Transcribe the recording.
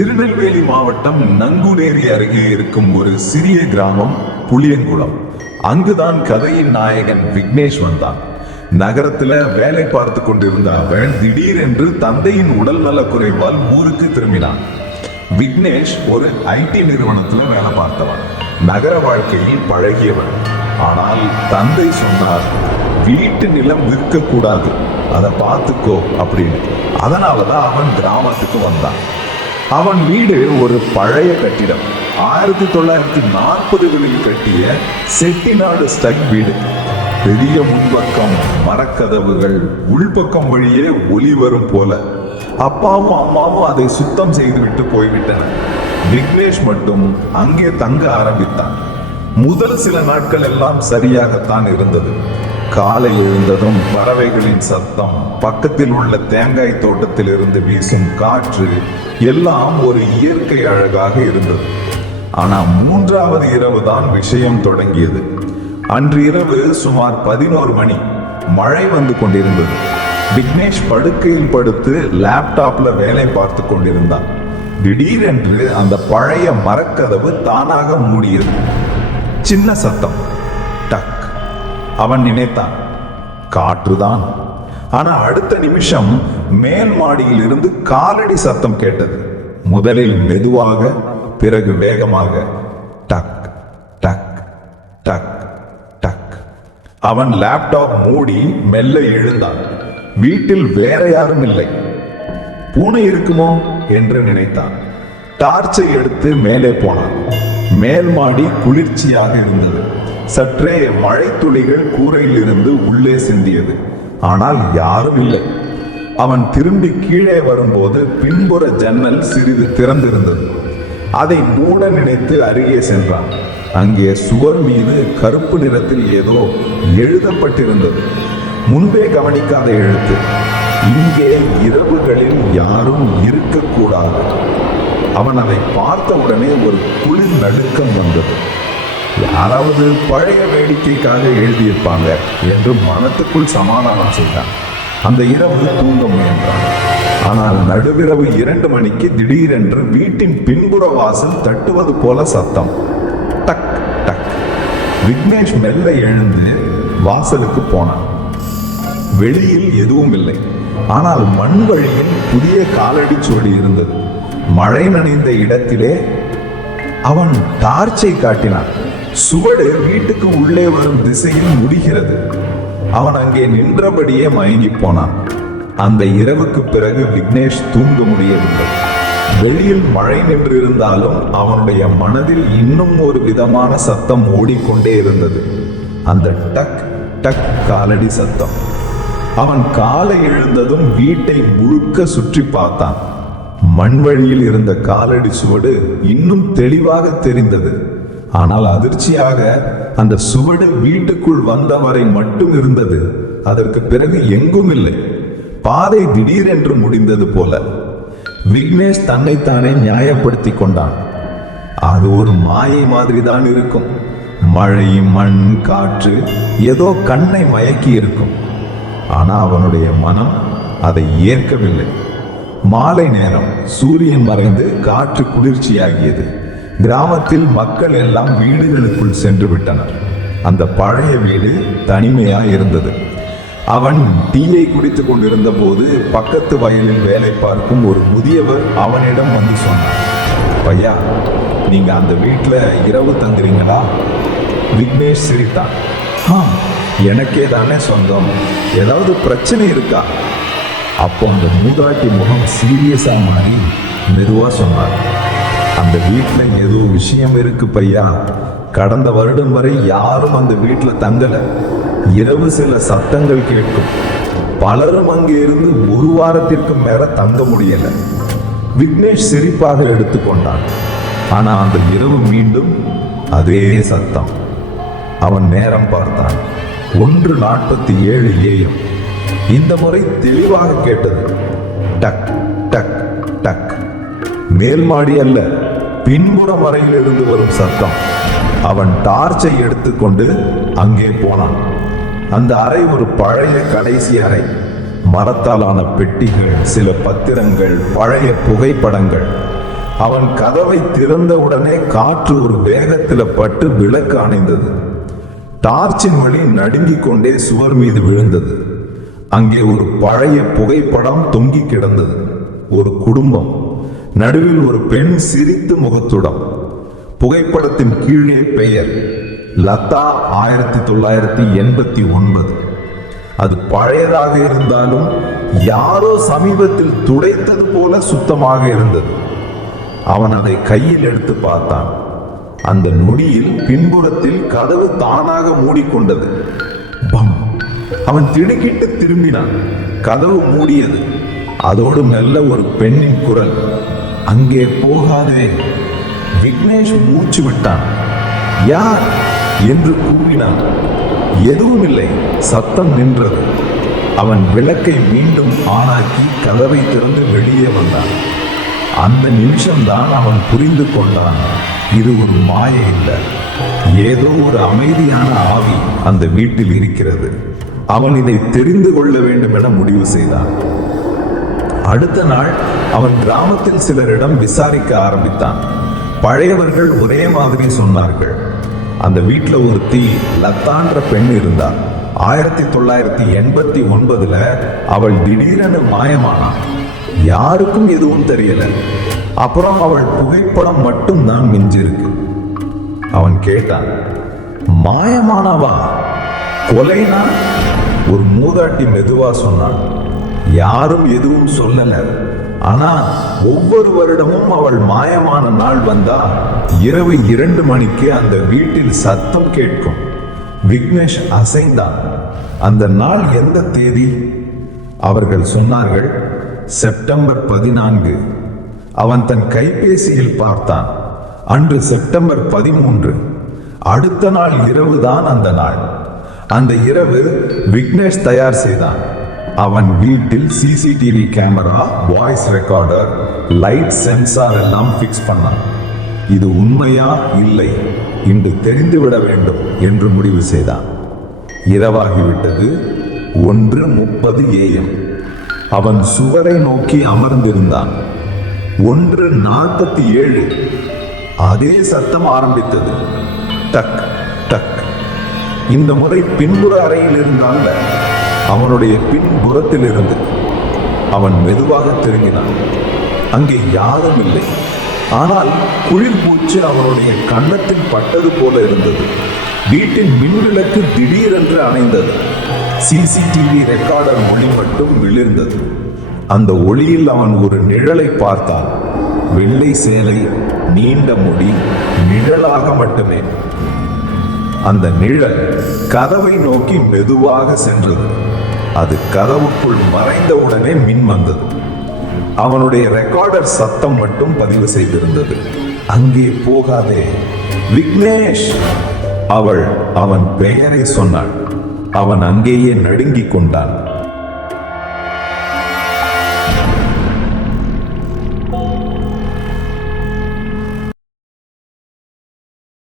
திருநெல்வேலி மாவட்டம் நங்குநேரி அருகே இருக்கும் ஒரு சிறிய கிராமம் புளியங்குளம். அங்குதான் கதையின் நாயகன் விக்னேஷ் வந்தான். நகரத்துல வேலை பார்த்து கொண்டிருந்த அவன் திடீரென்று தந்தையின் உடல் நலக் குறைவால் ஊருக்கு திரும்பினான். விக்னேஷ் ஒரு ஐடி நிறுவனத்துல வேலை பார்த்தவன், நகர வாழ்க்கையில் பழகியவன். ஆனால் தந்தை சொன்னார், வீட்டு நிலம் விற்க கூடாது, அதை பார்த்துக்கோ அப்படின்னு. அதனாலதான் அவன் கிராமத்துக்கு வந்தான். அவன் வீடு ஒரு பழைய கட்டிடம், 1940களில் கட்டிய செட்டிநாடு ஸ்டைல் வீடு. பெரிய முன்பக்கம் மரக்கதவுகள், உள்பக்கம் வழியே ஒளி வரும் போல. அப்பாவும் அம்மாவும் அதை சுத்தம் செய்துவிட்டு போய்விட்டனர். விக்னேஷ் மட்டும் அங்கே தங்க ஆரம்பித்தான். முதல் சில நாட்கள் எல்லாம் சரியாகத்தான் இருந்தது. காலை எழுந்ததும் பறவைகளின் சத்தம், பக்கத்தில் உள்ள தேங்காய் தோட்டத்தில் இருந்து வீசும் காற்று எல்லாம் ஒரு இயற்கை அழகாக இருந்தது. ஆனால் 3வது இரவு தான் விஷயம் தொடங்கியது. அன்று இரவு சுமார் 11 மணி. மழை வந்து கொண்டிருந்தது. விக்னேஷ் படுக்கையில் படுத்து லேப்டாப்ல வேலை பார்த்து கொண்டிருந்தான். திடீரென்று அந்த பழைய மரக்கதவு தானாக மூடியது. சின்ன சத்தம், டக். அவன் நினைத்தான், காற்றுதான். ஆனா அடுத்த நிமிஷம் மேல் மாடியில் இருந்து காலடி சத்தம் கேட்டது. முதலில் மெதுவாக, பிறகு வேகமாக. டக் டக் டக் டக். அவன் லேப்டாப் மூடி மெல்ல எழுந்தான். வீட்டில் வேற யாரும் இல்லை. பூனை இருக்குமோ என்று நினைத்தான். டார்ச்சை எடுத்து மேலே போனான். மேல் மாடி குளிர்ச்சியாக இருந்தது. சற்றே மழை துளிகள் கூரையில் இருந்து உள்ளே சிந்தியது. ஆனால் யாரும் இல்லை. அவன் திரும்பி கீழே வரும்போது பின்புற ஜன்னல் சிறிது திறந்திருந்தது. அதை மூட நினைத்து அருகே சென்றான். அங்கே சுவர் மீது கருப்பு நிறத்தில் ஏதோ எழுதப்பட்டிருந்தது. முன்பே கவனிக்காத எழுத்து. இங்கே இரவுகளில் யாரும் இருக்கக்கூடாது. அவன் அதை பார்த்தவுடனே ஒரு குளிர் நடுக்கம் வந்தது. யாராவது பழைய வேடிக்கைக்காக எழுதியிருப்பாங்க என்று மனத்துக்குள் சமாதானம் செய்தான். அந்த இரவு தூங்க முயன்றான். ஆனால் நடுவிரவு 2 மணிக்கு திடீரென்று வீட்டின் பின்புற வாசல் தட்டுவது போல சத்தம். டக் டக். விக்னேஷ் மெல்ல எழுந்து வாசலுக்கு போனான். வெளியில் எதுவும் இல்லை. ஆனால் மண் வழியில் புதிய காலடி சுவடி இருந்தது. மழை நனைந்த இடத்திலே அவன் டார்ச்சை காட்டினான். சுவடு வீட்டுக்கு உள்ளே வரும் திசையில் முடிகிறது. அவன் அங்கே நின்றபடியே மயங்கி போனான். அந்த இரவுக்கு பிறகு விக்னேஷ் தூங்க முடியவில்லை. வெளியில் மழை நின்றிருந்தாலும் அவனுடைய மனதில் இன்னும் ஒரு விதமான சத்தம் ஓடிக்கொண்டே இருந்தது. அந்த டக் டக் காலடி சத்தம். அவன் காலை எழுந்ததும் வீட்டை முழுக்க சுற்றி பார்த்தான். மண் வழியில் இருந்த காலடி சுவடு இன்னும் தெளிவாக தெரிந்தது. ஆனால் அதிர்ச்சியாக அந்த சுவடு வீட்டுக்குள் வந்தவரை மட்டும் இருந்தது. அதற்கு பிறகு எங்கும் இல்லை. பாதை திடீரென்று முடிந்தது போல. விக்னேஷ் தன்னைத்தானே நியாயப்படுத்தி கொண்டான். அது ஒரு மாயை மாதிரி தான் இருக்கும். மழை, மண், காற்று ஏதோ கண்ணை மயக்கி இருக்கும். ஆனா அவனுடைய மனம் அதை ஏற்கவில்லை. மாலை நேரம், சூரியன் மறைந்து காற்று குளிர்ச்சியாகியது. கிராமத்தில் மக்கள் எல்லாம் வீடுகளுக்குள் சென்று விட்டனர். அந்த பழைய வீடு தனிமையா இருந்தது. அவன் டீயை குடித்துக் கொண்டிருந்த போது பக்கத்து வயலில் வேலை பார்க்கும் ஒரு முதியவர் அவனிடம் வந்து சொன்னார், பையா, நீங்க அந்த வீட்டில் இரவு தங்குறீங்களா? விக்னேஷ் சிரித்தான். எனக்கே தானே சொந்தம், ஏதாவது பிரச்சனை இருக்கா? அப்போ அந்த மூதாட்டி முகம் சீரியஸா மாறி மெதுவா சொன்னார், அந்த வீட்டில் ஏதோ விஷயம் இருக்கு பையா. கடந்த வருடம் வரை யாரும் அந்த வீட்டில் தங்கல. இரவு சில சத்தங்கள் கேட்கும். பலரும் அங்கே இருந்து 1 வாரத்திற்கு மேல தங்க முடியல. விக்னேஷ் சிரிப்பாக எடுத்துக்கொண்டான். ஆனா அந்த இரவு மீண்டும் அதே சத்தம். அவன் நேரம் பார்த்தான். 1:47 AM. இந்த முறை தெளிவாக கேட்டது. டக் டக் டக். மேல் மாடி அல்ல, பின்புற மறையிலிருந்து வரும் சத்தம். அவன் டார்ச்சை எடுத்துக்கொண்டு அங்கே போனான். அந்த அறை ஒரு பழைய கடைசி அறை. மரத்தாலான பெட்டிகள், சில பத்திரங்கள், பழைய புகைப்படங்கள். அவன் கதவை திறந்தவுடனே காற்று ஒரு வேகத்துல பட்டு விளக்கு அணைந்தது. டார்ச்சின் வழி நடுங்கிக் கொண்டே சுவர் மீது விழுந்தது. அங்கே ஒரு பழைய புகைப்படம் தொங்கி கிடந்தது. ஒரு குடும்பம், நடுவில் ஒரு பெண் சிரித்த முகத்துடன். புகைப்படத்தின் கீழே பெயர் லதா 1989. அது பழையதாக இருந்தாலும் யாரோ சமீபத்தில் துடைத்தது போல சுத்தமாக இருந்தது. அவன் அதை கையில் எடுத்து பார்த்தான். அந்த நொடியில் பின்புறத்தில் கதவு தானாக மூடிக்கொண்டது. பம்! அவன் திடுக்கிட்டு திரும்பினான். கதவு மூடியது. அதோடு மெல்ல ஒரு பெண்ணின் குரல், அங்கே போகாதே. விக்னேஷ் மூச்சு விட்டான். யார் என்று கூறினான். எதுவும் இல்லை. சத்தம் நின்றது. அவன் விளக்கை மீண்டும் ஆனாக்கி கதவை திறந்து வெளியே வந்தான். அந்த நிமிஷம்தான் அவன் புரிந்து கொண்டான், இது ஒரு மாயை இல்லை, ஏதோ ஒரு அமைதியான ஆவி அந்த வீட்டில் இருக்கிறது. அவன் இதை தெரிந்து கொள்ள வேண்டும் என முடிவு செய்தான். அடுத்த நாள் அவன் கிராமத்தில் சிலரிடம் விசாரிக்க ஆரம்பித்தான். பழையவர்கள் ஒரே மாதிரி சொன்னார்கள். அந்த வீட்டில் ஒரு லதான்ற பெண் இருந்தாள். 1989 அவள் திடீரென மாயமானாள். யாருக்கும் எதுவும் தெரியல. அப்புறம் அவள் புகைப்படம் மட்டும்தான் மிஞ்சிருக்கு. அவன் கேட்டான், மாயமானவா? கொலைனா? ஒரு மூதாட்டி மெதுவா சொன்னாள். யாரும் எதுவும் சொல்லல. ஆனா ஒவ்வொரு வருடமும் அவள் மாயமான நாள் வந்தா இரவு 2 மணிக்கு அந்த வீட்டில் சத்தம் கேட்கும். விக்னேஷ் அசைந்தான். அந்த நாள் எந்த தேதி? அவர்கள் சொன்னார்கள், செப்டம்பர் 14. அவன் தன் கைபேசியில் பார்த்தான். அன்று செப்டம்பர் 13. அடுத்த நாள் இரவுதான் அந்த நாள். அந்த இரவு விக்னேஷ் தயார் செய்தான். அவன் வீட்டில் CCTV camera, voice recorder, light sensor எல்லாம் ஃபிக்ஸ் பண்ணான். இது உண்மையா இல்லை இன்று தெரிந்துவிட வேண்டும் என்று முடிவு செய்தான். இரவாகிவிட்டது. 1:30 AM. அவன் சுவரை நோக்கி அமர்ந்திருந்தான். 1:47. அதே சத்தம் ஆரம்பித்தது. டக் டக். இந்த முறை பின்புற அறையில் இருந்தால் அவனுடைய பின்புறத்தில் இருந்து. அவன் மெதுவாக திரும்பினான். அங்கே யாரும் இல்லை. ஆனால் குளிர் மூச்சு அவனுடைய கன்னத்தில் பட்டது போல இருந்தது. வீட்டின் மின்விளக்கு திடீரென்று அணைந்தது. சிசிடிவி ரெக்கார்டர் ஒளி மட்டும் விழுந்தது. அந்த ஒளியில் அவன் ஒரு நிழலை பார்த்தான். வெள்ளை சேலை, நீண்ட முடி, நிழலாக மட்டுமே. அந்த நிழல் கதவை நோக்கி மெதுவாக சென்றது. அது கதவுக்குள் மறைந்தவுடனே மின் வந்தது. அவனுடைய ரெக்கார்டர் சத்தம் மட்டும் பதிவு செய்திருந்தது. அங்கே போகாதே விக்னேஷ். அவள் அவன் பெயரை சொன்னாள். அவன் அங்கேயே நடுங்கிக் கொண்டான்.